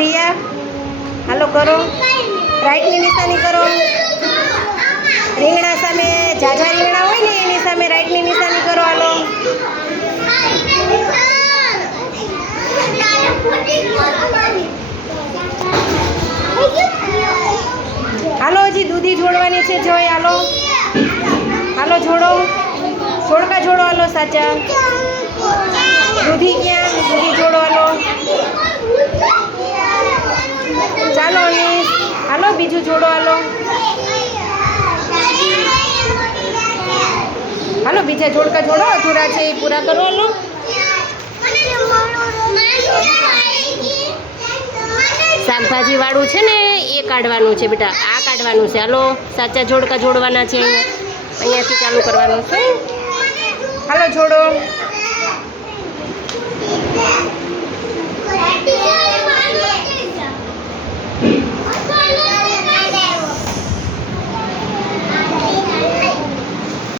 પ્રિયા હાલો કરો. રાઈટની નિશાની કરો. રીંગણા સામે ઝાઝા રીંગણા હોય ને, એની સામે રાઈટની નિશાની કરો, હાલો. હાલો, હજી દૂધી જોડવાની છે, જોઈ, હાલો. હાલો, જોડો. છોડકા જોડો, હાલો, સાચા. દૂધી ક્યાં? હાલો, બીજું જોડો હાલો. હાલો, બીજા જોડકા જોડો, અધૂરા છે એ પૂરા કરો હાલો. શાકભાજી વાળું છે ને, એ કાઢવાનું છે બેટા, આ કાઢવાનું છે. હાલો, સાચા જોડકા જોડવાના છે અહીંયા. અહીંયાથી ચાલુ કરવાનું છે. હાલો, જોડો.